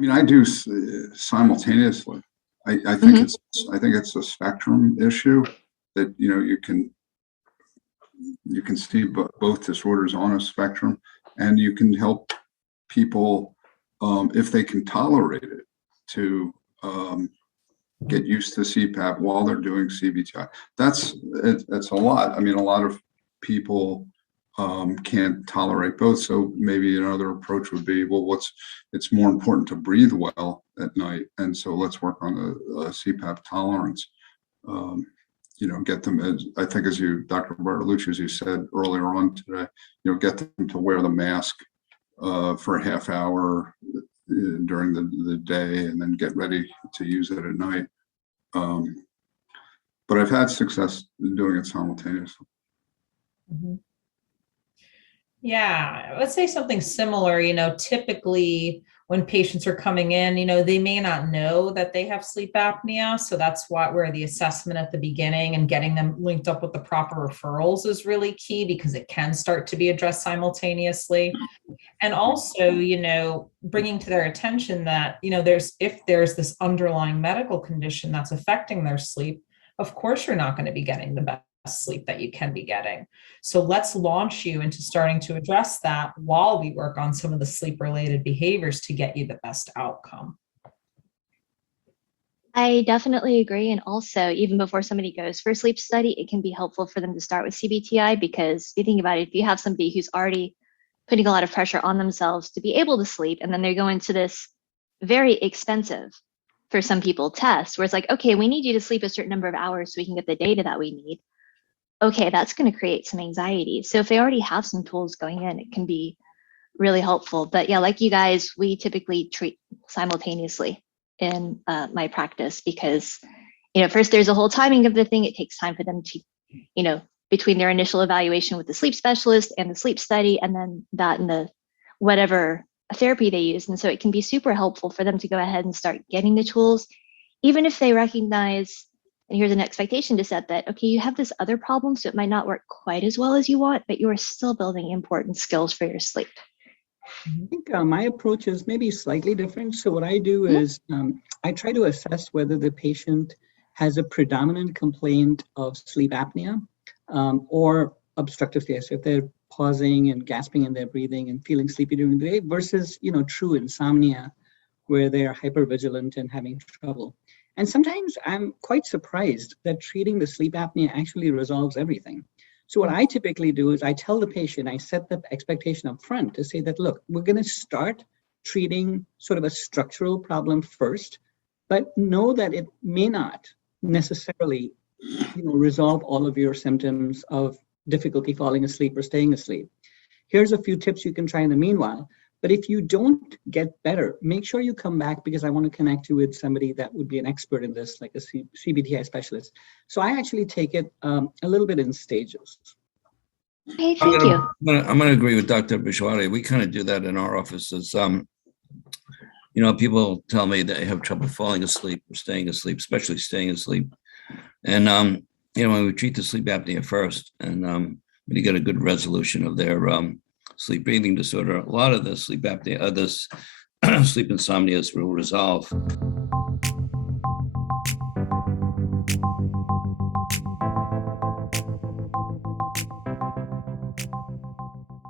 I mean, I do simultaneously. I think Hmm. it's a spectrum issue that, you can see both disorders on a spectrum, and you can help people, if they can tolerate it, to get used to CPAP while they're doing CBTI. That's a lot. I mean, a lot of people can't tolerate both. So maybe another approach would be, well, it's more important to breathe well at night, and so let's work on the CPAP tolerance. Um, get them, as I think, as Dr. Bartolucci, as you said earlier on today, get them to wear the mask for a half hour during the day, and then get ready to use it at night. But I've had success in doing it simultaneously. Mhm. Yeah, I would say something similar. Typically when patients are coming in, they may not know that they have sleep apnea. So that's where the assessment at the beginning and getting them linked up with the proper referrals is really key, because it can start to be addressed simultaneously. And also, bringing to their attention that, if there's this underlying medical condition that's affecting their sleep, of course, you're not going to be getting the best sleep that you can be getting. So let's launch you into starting to address that while we work on some of the sleep related behaviors to get you the best outcome. I definitely agree. And also, even before somebody goes for a sleep study, it can be helpful for them to start with CBTI, because if you think about it, if you have somebody who's already putting a lot of pressure on themselves to be able to sleep, and then they're going to this very expensive, for some people, test where it's like, okay, we need you to sleep a certain number of hours so we can get the data that we need. Okay, that's going to create some anxiety. So if they already have some tools going in, it can be really helpful. But yeah, like you guys, we typically treat simultaneously in my practice, because first there's a whole timing of the thing. It takes time for them to, between their initial evaluation with the sleep specialist and the sleep study, and then that and the whatever therapy they use. And so it can be super helpful for them to go ahead and start getting the tools, even if they recognize, and here's an expectation to set, that, okay, you have this other problem, so it might not work quite as well as you want, but you are still building important skills for your sleep. I think my approach is maybe slightly different. So what I do is I try to assess whether the patient has a predominant complaint of sleep apnea or obstructive sleep. So if they're pausing and gasping in their breathing and feeling sleepy during the day, versus true insomnia, where they are hypervigilant and having trouble. And sometimes I'm quite surprised that treating the sleep apnea actually resolves everything. So what I typically do is I tell the patient, I set the expectation up front to say that, look, we're going to start treating sort of a structural problem first, but know that it may not necessarily resolve all of your symptoms of difficulty falling asleep or staying asleep. Here's a few tips you can try in the meanwhile. But if you don't get better, make sure you come back, because I want to connect you with somebody that would be an expert in this, like a CBTI specialist. So I actually take it a little bit in stages. Hey, thank you. I'm going to agree with Dr. Bishwari. We kind of do that in our offices. People tell me they have trouble falling asleep or staying asleep, especially staying asleep. And, when we treat the sleep apnea first, and when you get a good resolution of their sleep breathing disorder, a lot of the sleep apnea, this sleep insomnia will resolve.